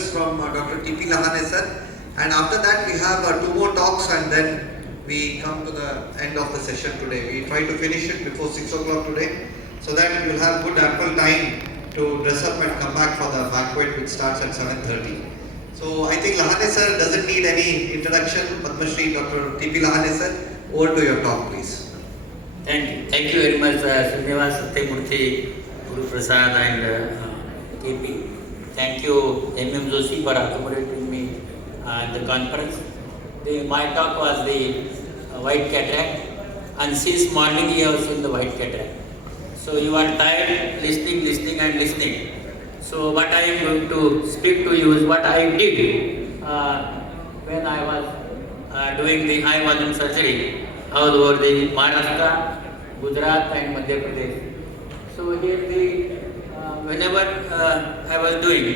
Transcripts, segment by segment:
lectures from Dr. Lahane sir, and after that we have two more talks, and then we come to the end of the session today. We try to finish it before 6 o'clock today, so that you will have good ample time to dress up and come back for the banquet, which starts at 7:30. So I think Lahane sir doesn't need any introduction. Padma Shri Dr. Lahane sir, over to your talk, please. Thank you very much, Srinivas, Satyamurthy, Guru Prasad, and KP. Thank you, M.M. Joshi, for accommodating me at the conference. My talk was the white cataract, and since morning you have seen the white cataract. So you are tired listening and listening. So what I am going to speak to you is what I did when I was doing the high volume surgery all over the Maharashtra, Gujarat and Madhya Pradesh. So here whenever I was doing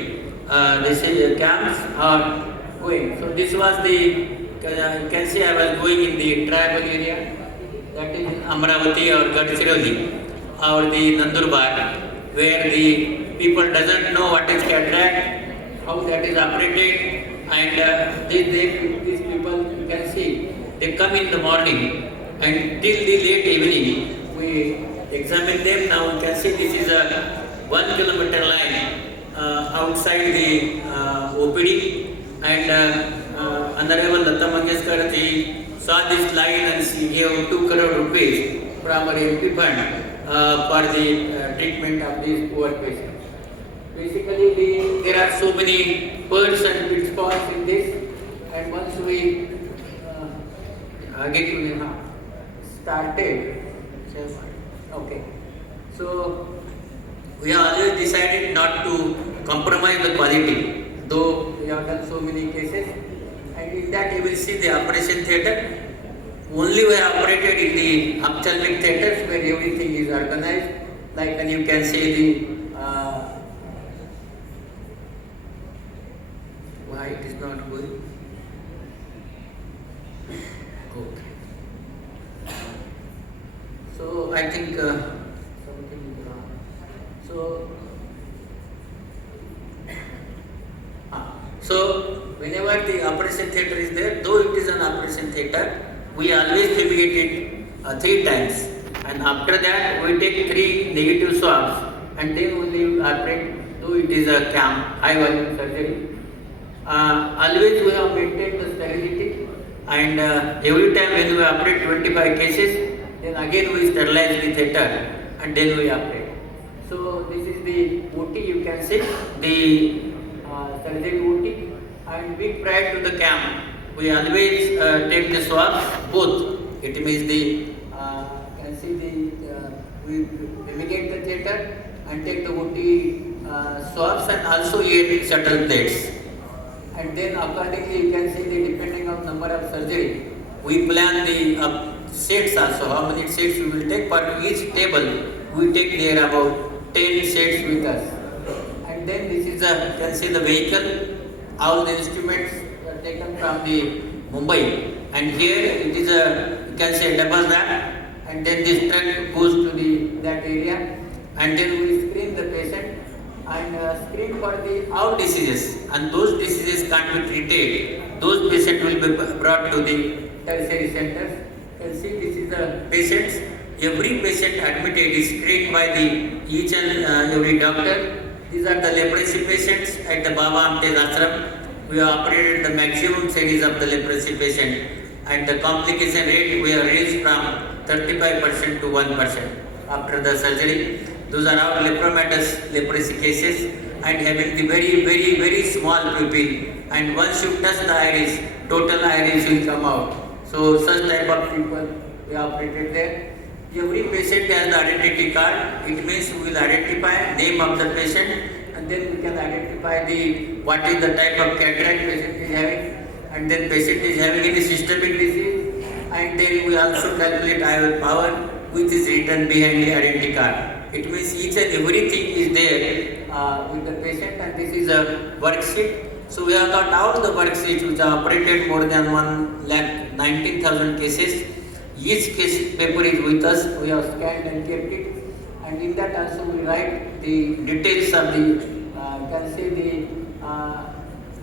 this camps or going. So this was you can see I was going in the tribal area, that is Amravati or Gadchiroli or the Nandurbar, where the people doesn't know what is cataract, how that is operated, and these people, you can see, they come in the morning and till the late evening we examine them. Now you can see this is a 1 kilometer line outside the OPD, and Honorable Lata Mangeshkar ji saw this line and she gave 2 crore rupees from our MP fund for the treatment of these poor patients. Basically, there are so many pearls and pitfalls in this, and once we started, okay. So we have always decided not to compromise the quality, though we have done so many cases. And in that you will see the operation theatre. Only we have operated in the ophthalmic theatres where everything is organized. Like, and you can see the why it is not going. Okay. So I think something is wrong. So whenever the operation theatre is there, though it is an operation theatre, we always fumigate it 3 times, and after that we take 3 negative swabs, and then only we operate, though it is a high volume surgery. Always we have maintained the sterility, and every time when we operate 25 cases, then again we sterilize the theatre and then we operate. So this is the OT, you can see, the surgery OT, and week prior to the camp, we always take the swabs, both. It means can see we fumigate the theatre and take the OT swabs and also ear shuttle plates. And then accordingly you can see the depending on number of surgery, we plan the sets also, how many sets we will take. For each table, we take there about 10 sets with us. And then this is you can see the vehicle, all the instruments are taken from the Mumbai, and here it is you can say double wrap, and then this truck goes to that area, and then we screen the patient and screen for all diseases, and those diseases can't be treated. Those patients will be brought to the tertiary centers. You can see this is the patients. Every patient admitted is screened by each and every doctor. These are the leprosy patients at the Baba Amtez Ashram. We have operated the maximum series of the leprosy patient, and the complication rate we have reached from 35% to 1% after the surgery. Those are our lepromatous leprosy cases, and having the very small pupil, and once you touch the iris, total iris will come out. So such type of people we operated there. Every patient has the identity card. It means we will identify name of the patient, and then we can identify what is the type of cataract patient is having, and then patient is having any systemic disease, and then we also calculate IOL power, which is written behind the identity card. It means each and everything is there with the patient, and this is a worksheet. So we have got all the worksheets which are operated more than 1,19,000 cases. Each case paper is with us. We have scanned and kept it, and in that also we write the details of the can say the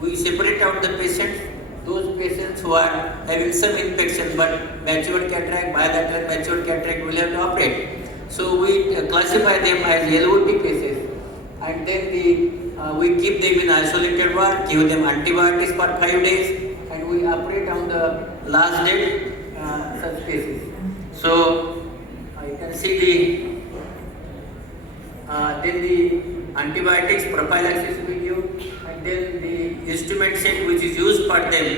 we separate out the patients. Those patients who are having some infection but matured cataract, bilateral matured cataract will have to operate. So we classify them as LOT cases, and then we keep them in isolated ward, give them antibiotics for 5 days, and we operate on the last day such cases. So you can see then the antibiotics prophylaxis we give, and then the instrument set which is used for them,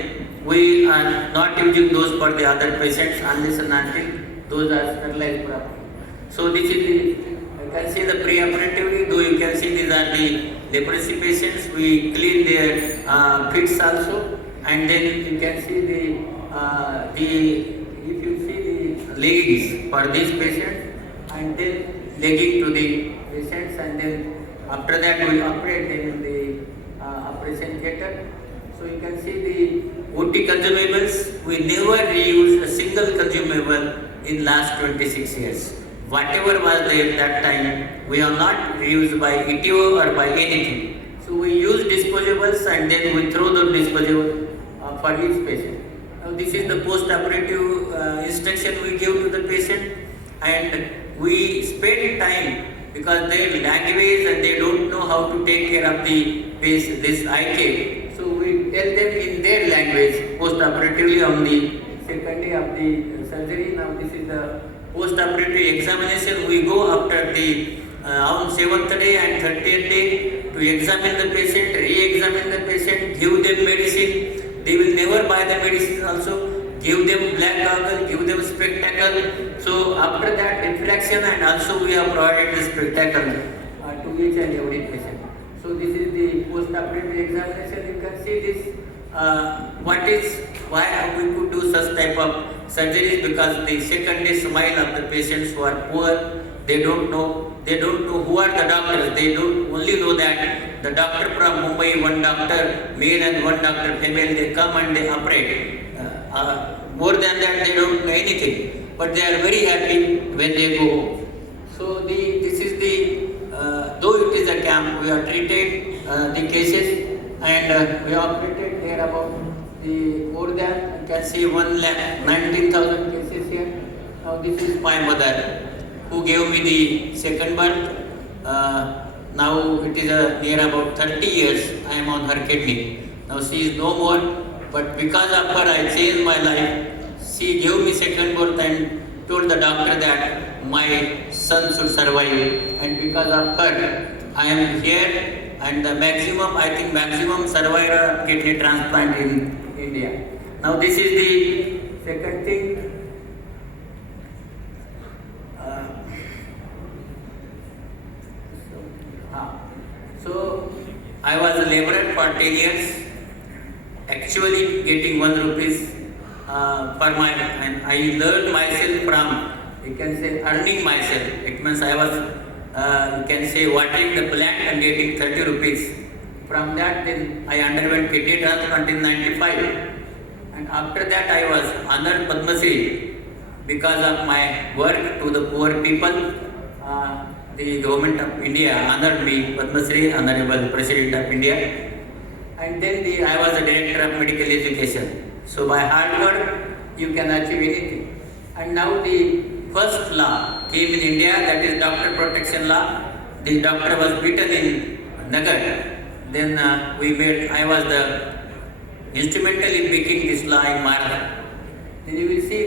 we are not using those for the other patients unless and until those are sterilized properly. So this is the, you can see the pre-operatively, though you can see these are the leprosy patients, we clean their pits also, and then you can see if you see the leggings for these patients, and then legging to the patients, and then after that we operate them in the operation theatre. So you can see the OT consumables, we never reused a single consumable in last 26 years. Whatever was there that time, we are not reused by ETO or by anything. So we use disposables and then we throw the disposable for each patient. Now this is the post-operative instruction we give to the patient, and we spend time because their language and they don't know how to take care of this eye care. So we tell them in their language post-operatively on the second day of the surgery. Now this is the post-operative examination. We go after the on 7th day and 30th day to examine the patient, re-examine the patient, give them medicine. They will never buy the medicine also. Give them black goggle, give them spectacle. So after that refraction, and also we have provided the spectacle to each and every patient. So this is the post-operative examination. You can see this. Why we could do such type of surgeries, because the second day smile of the patients who are poor, they don't know who are the doctors. They don't only know that the doctor from Mumbai, one doctor male and one doctor female, they come and they operate. More than that, they don't know anything, but they are very happy when they go home. So this is though it is a camp, we have treated the cases, and we have operated there about more than, you can see 1,19,000 cases here. Now this is my mother who gave me the second birth. Now it is near about 30 years I am on her kidney. Now she is no more. But because of her, I changed my life. She gave me second birth and told the doctor that my son should survive. And because of her, I am here. And the maximum survivor of kidney transplant in India. Now this is the second thing. So I was a laborer for 10 years. Actually getting 1 rupees per month, and I learned myself from, you can say, earning myself. It means I was, you can say, watering the plant and getting 30 rupees. From that, then I underwent kidney transplant in 95, and after that I was honored Padma Shri because of my work to the poor people. The government of India honored me Padma Shri, Honorable President of India. And then I was the director of medical education. So by hard work, you can achieve anything. And now the first law came in India, that is doctor protection law. The doctor was beaten in Nagar. Then I was the instrumental in making this law in Maharashtra. Then you will see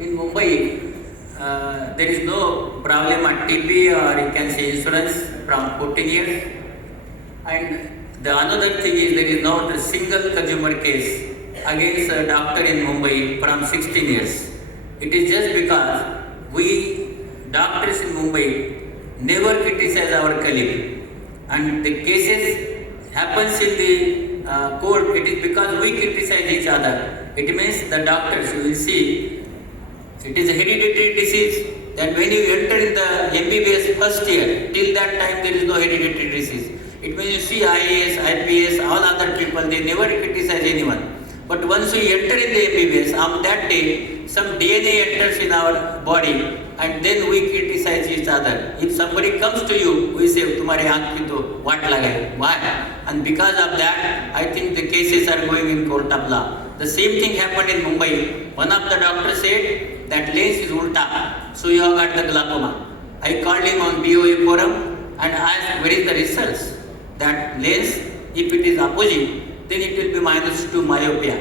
in Mumbai, there is no problem at TP or you can say insurance from 14 years. And the another thing is there is not a single consumer case against a doctor in Mumbai from 16 years. It is just because we doctors in Mumbai never criticize our colleague, and the cases happens in the court. It is because we criticize each other. It means the doctors, you will see, it is a hereditary disease. That when you enter in the MBBS first year, till that time there is no hereditary disease. It means you see IAS, IPS, all other people, they never criticize anyone. But once we enter in the MBBS, on that day, some DNA enters in our body and then we criticize each other. If somebody comes to you, we say, "Tumhare aankh mein to what laga hai?" Why? And because of that, I think the cases are going in court of law. The same thing happened in Mumbai. One of the doctors said that lens is ulta, so you have got the glaucoma. I called him on BOA forum and asked, where is the results? That lens, if it is opposite, then it will be -2 myopia.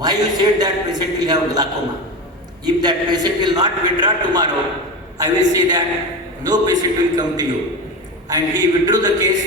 Why you said that patient will have glaucoma? If that patient will not withdraw tomorrow, I will say that no patient will come to you. And he withdrew the case,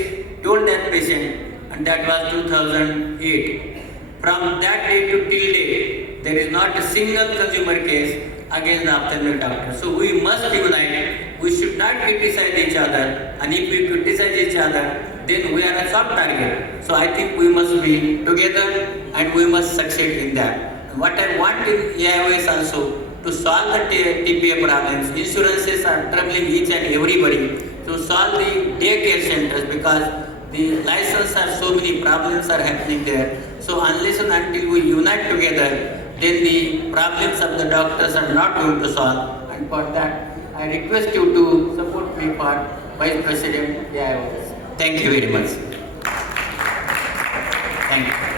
told that patient, and that was 2008. From that day to till date, there is not a single consumer case against the ophthalmic doctor. So we must unite. We should not criticize each other. And if we criticize each other, then we are a soft target. So I think we must be together and we must succeed in that. What I want in AIOS also, to solve the TPA problems, insurances are troubling each and everybody. To solve the daycare centers, because the license are so many problems are happening there. So unless and until we unite together, then the problems of the doctors are not going to solve. And for that, I request you to support me for Vice President AIOS. Thank you very much. Thank you.